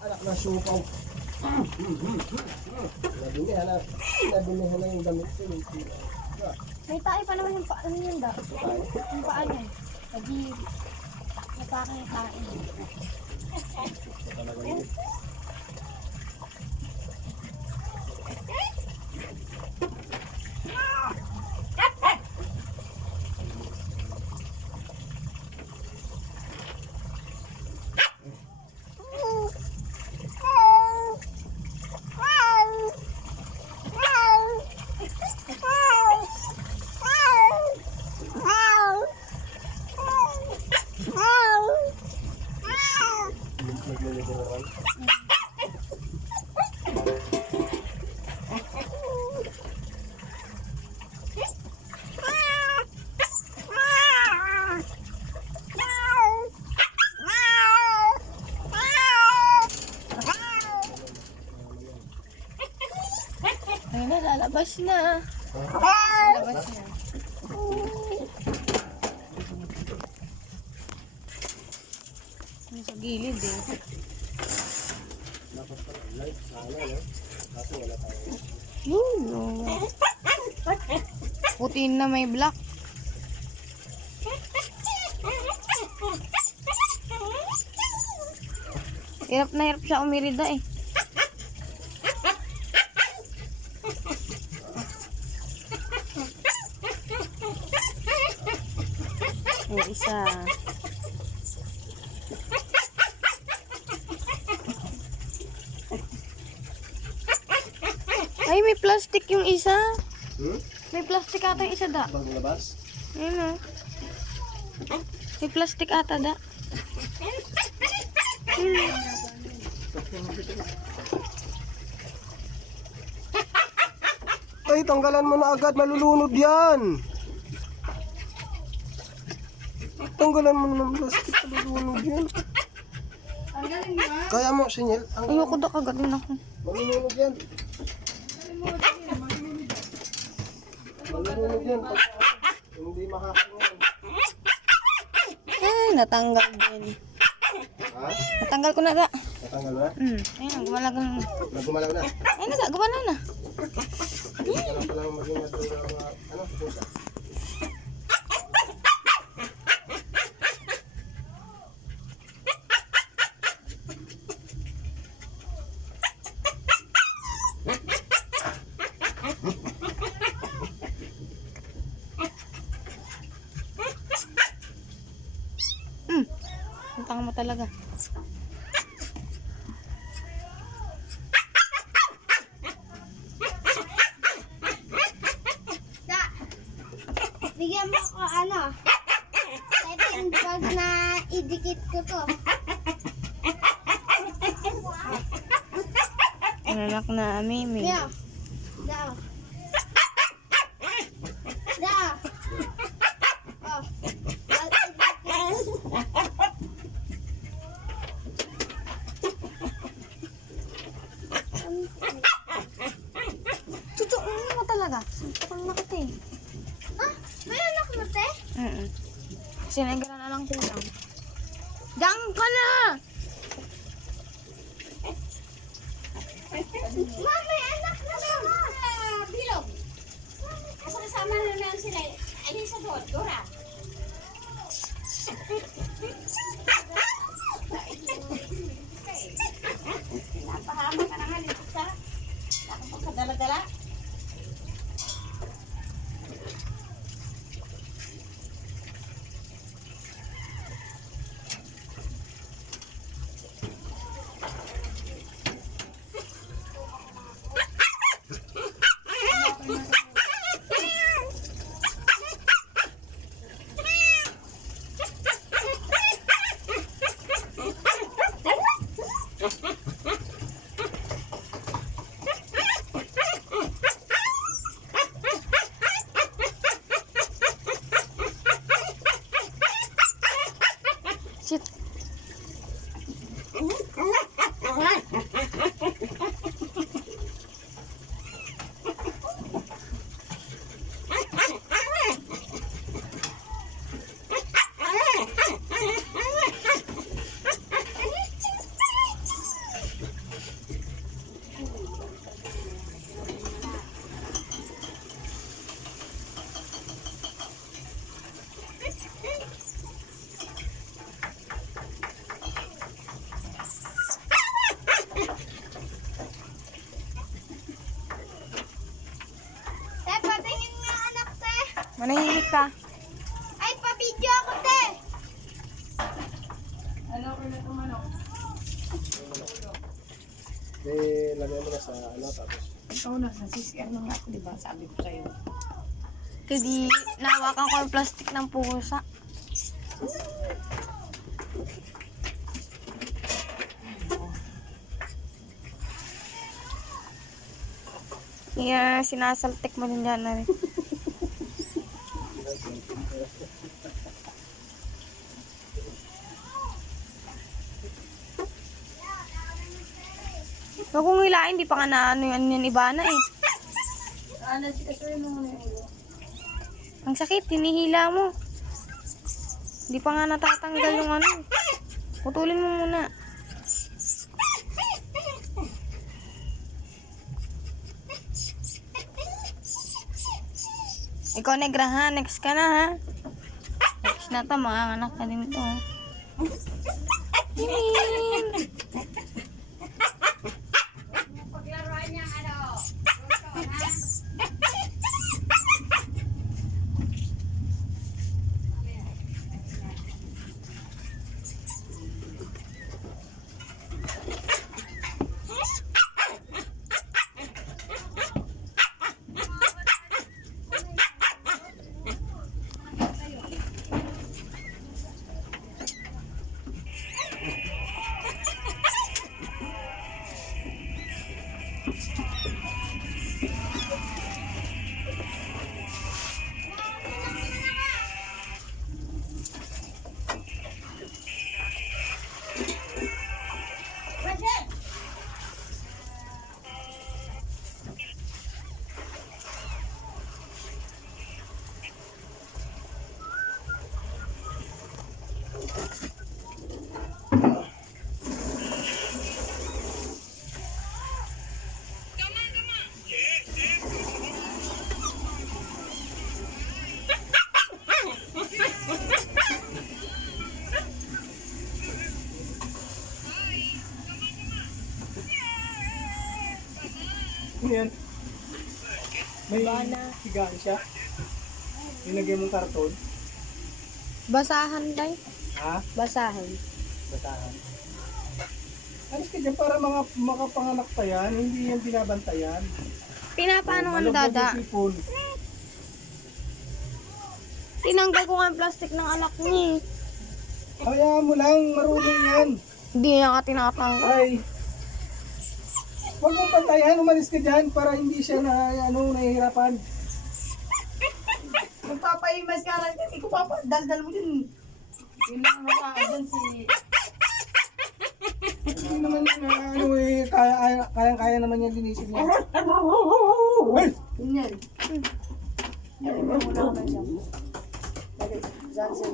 Anak na sukaw. Nadumihan na yung damit ko. May tae pa naman yung paa niyan da. Yung paa niya. Nagigil. Napaka yung tae. Talaga yun. Ay na, lalabas na. Lalabas na. Sa gilid eh. Dapat pala light sana, no? Kaso wala tayo. Yun, no. Puti na may black. Hirap na hirap siya umirida eh. Yung isa. Ay, may plastic yung isa. May plastic ata yung isa da. Bago labas? Ayun o. May plastic ata da. Ay, tanggalan mo na agad. Malulunod yan. Tanggalan mo na ng plastic. Malulunod yan. Kaya mo, Sinyel. Ayoko da, kagatin ako. Malulunod yan. Malulunod yan. Hindi makakain. Ay, natanggal din. Ha? Natanggal ko na da. Natanggal na? Ayun, gumalagang. Nagumalaw na? Ayun na da, gumalaw na. Hindi ka lang palang maging pusa. Ang tanga mo talaga. Da, bigyan mo ko ano. Ito yung bag na idikit ko to. Anak na, Mimi. Yeah. Da. Da. Oh. Chuchukin mo talaga. Chuchukin mo kita eh. Ah, may anak mo, te? Sinagara na lang kulang. Diyan ka na! Ma, may anak na naman. Bilog. Asa kasama na lang sila. Alin sa doon? Dora. Napahama ka na nga nito sa. Nakapagkadala-dala. Shit. ka. Ay, pa-video ako, te! Lagay mo na sa ano, tapos. Ikaw na, nasisir na nga ako, di ba? Sabi ko sa'yo. Kasi nahawakan ko yung plastic ng pusa. Yeah, sinasaltik mo din dyan na rin. Huwag kong hilain, di pa nga na ano yan iba na eh. Ang sakit, hinihila mo. Di pa nga natatanggal yung ano. Putulin mo muna. Ikaw negra ha, next ka na ha. Next na to, mga anak ka din to. Yun. Paglaruan niya, ano, gusto, ha? Ano yan? May higaan siya. Nilagay mong karton. Basahan tayo. Ha? Basahan. Batahan. Alis ka dyan para mga makapanganak pa yan. Hindi yan binabantayan. Pinapaano nga Malaglag dada? yung sipon. Tinanggal ko nga yung plastic ng anak niya eh. Hayaan mo lang, marunong yan. Hindi niya ka tinatanggal. Ay. Huwag mong bantayan, umalis ka dyan para hindi siya nahihirapan. Magpapaimas ka lang, hindi ko papadaldal mo din. Yun lang ang mga dyan si... Hindi naman kaya naman yan linisin niya. Ay! Yun yan. Wala ka na siya. Dyan siya.